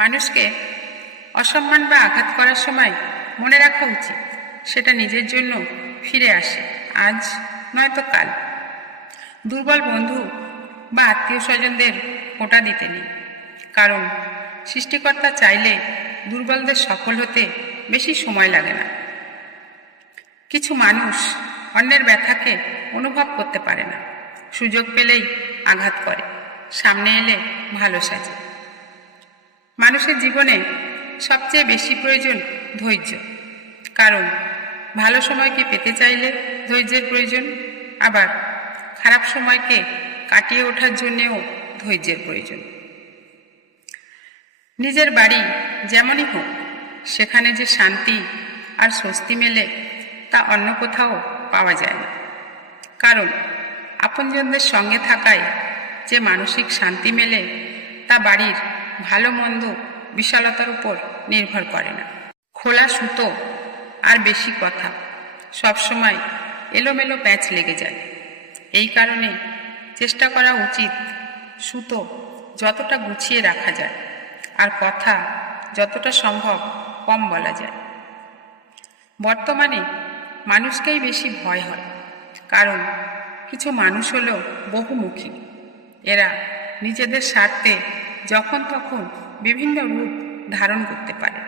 মানুষকে অসম্মান বা আঘাত করার সময় মনে রাখা উচিত সেটা নিজের জন্য ফিরে আসে, আজ নয়তো কাল। দুর্বল বন্ধু বা আত্মীয় স্বজনদের খোঁটা দিতে নেই, কারণ সৃষ্টিকর্তা চাইলে দুর্বলদের সফল হতে বেশি সময় লাগে না। কিছু মানুষ অন্যের ব্যথাকে অনুভব করতে পারে না, সুযোগ পেলেই আঘাত করে, সামনে এলে ভালো সাজে। মানুষের জীবনে সবচেয়ে বেশি প্রয়োজন ধৈর্য, কারণ ভালো সময়কে পেতে চাইলে ধৈর্যের প্রয়োজন, আবার খারাপ সময়কে কাটিয়ে ওঠার জন্যেও ধৈর্যের প্রয়োজন। নিজের বাড়ি যেমনই হোক, সেখানে যে শান্তি আর স্বস্তি মেলে তা অন্য কোথাও পাওয়া যায় না, কারণ আপনজনদের সঙ্গে থাকায় যে মানসিক শান্তি মেলে তা বাড়ির ভালো মন্দ বিশালতার উপর নির্ভর করে না। খোলা সুতো আর বেশি কথা সবসময় এলোমেলো প্যাঁচ লেগে যায়। এই কারণে চেষ্টা করা উচিত সুতো যতটা গুছিয়ে রাখা যায় আর কথা যতটা সম্ভব কম বলা যায়। বর্তমানে মানুষকেই বেশি ভয় হয়, কারণ কিছু মানুষ হলো বহুমুখী। এরা নিজেদের স্বার্থে যখন তখন বিভিন্ন রূপ ধারণ করতে পারে।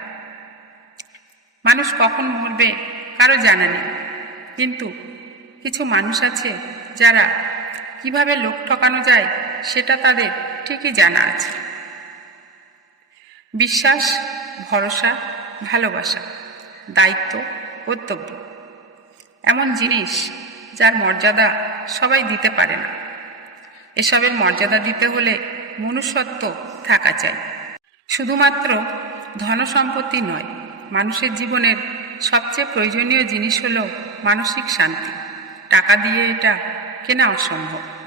মানুষ কখন মরবে কারো জানা নেই, কিন্তু কিছু মানুষ আছে যারা কিভাবে লোক ঠকানো যায় সেটা তাদের ঠিকই জানা আছে। বিশ্বাস, ভরসা, ভালোবাসা, দায়িত্ব, কর্তব্য এমন জিনিস যার মর্যাদা সবাই দিতে পারে না। এসবের মর্যাদা দিতে হলে মনুষ্যত্ব থাকা চাই। শুধুমাত্র ধনসম্পত্তি নয়, মানুষের জীবনের সবচেয়ে প্রয়োজনীয় জিনিস হলো মানসিক শান্তি। টাকা দিয়ে এটা কেনা অসম্ভব।